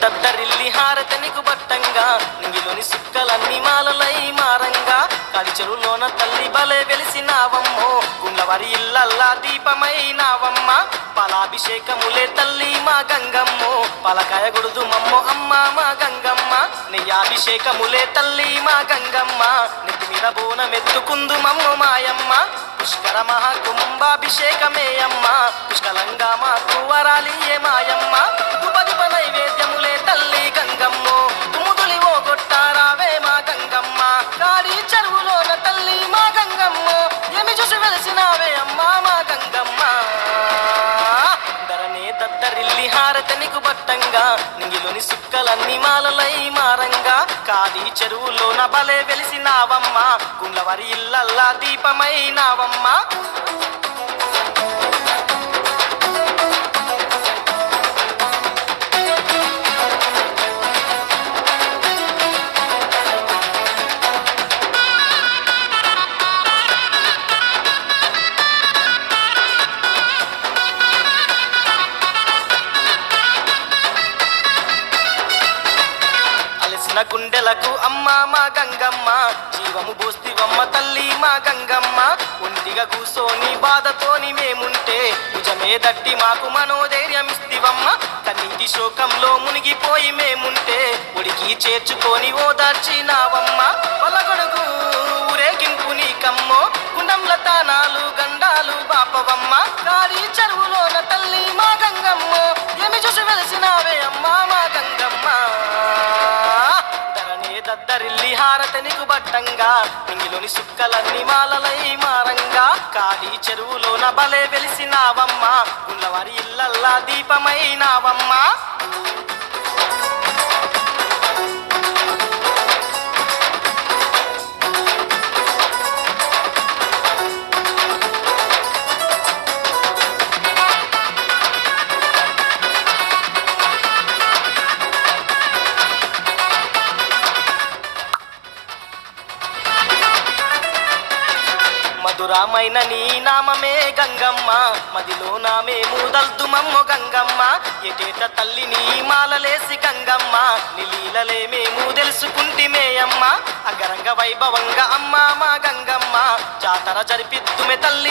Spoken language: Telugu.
దద్దరిల్లి హారతనికు బట్టంగా నింగిలోని సుక్కలన్నీ మాలలై మారంగా కాడి చెరువులోన తల్లి బలే వెలిసినావమ్మో గుండ్లవారి ఇల్లల్లా దీపమైనావమ్మ పాలాభిషేకములే తల్లి మా గంగమ్మో పాలకాయ గుడుదు మమ్మో అమ్మ మా గంగమ్మ నెయ్యాభిషేకములే తల్లి మా గంగమ్మ నెత్తి మీద బోనమెత్తుకుందు మమ్మో మాయమ్మ పుష్కర మహాకుంభాభిషేకమే అమ్మ పుష్కలంగా మాకు వరాలియే మాయమ్మ దుపదిప నైవేద్యములే తల్లి గంగమ్మో తుముదులి ఓ గొట్టారావే మా గంగమ్మ కాడి చెరువులోన తల్లి మా గంగమ్మో ఏమి చూసి వెలిసినావే అమ్మా మా గంగమ్మ ధరణే దద్దరిల్లి హారతనికు బట్టంగా నింగిలోని సుక్కలన్నీ మాలలై మారంగా కాడి చెరువులోన బలే వెలిసినావమ్మ గుండ్లవారి ఇల్లల్లా దీపమైనావమ్మ అలసిన గుండెలకు అమ్మ మా గంగమ్మ జీవము బోస్తివమ్మ తల్లి మా గంగమ్మ ఒంటిగా కూసోని బాధతోని మేముంటే భుజమే దట్టి మాకు మనోధైర్యమిస్తివమ్మ కన్నీటి శోకంలో మునిగిపోయి మేముంటే ఉడికి చేర్చుకొని ఓదార్చినావమ్మ పొలగొడుగు ఊరేగింపు నీకమ్మో గుండంల తానాలు గండాలు బాపవమ్మ కాడి చెరువులోన తల్లి మా గంగమ్మో ఏమి చూసి వెలిసినావే అమ్మా మా గంగమ్మ దద్దరిల్లి హారతనికు బట్టంగా నింగిలోని సుక్కలన్నీ మాలలై మారంగా కాడి చెరువులోన బలే వెలిసినావమ్మ గుండ్లవారి ఇల్లల్లా దీపమైనావమ్మ మధురామైన నీ నామమే గంగమ్మ మదిలో నామేము దల్దుమమ్మో గంగమ్మ ఎటేట తల్లి నీ మాలలేసి గంగమ్మ నిలీలలే మేము తెలుసుకుంటిమే అమ్మ అగరంగ వైభవంగా అమ్మ మా గంగమ్మ జాతర జరిపిద్దుమే తల్లి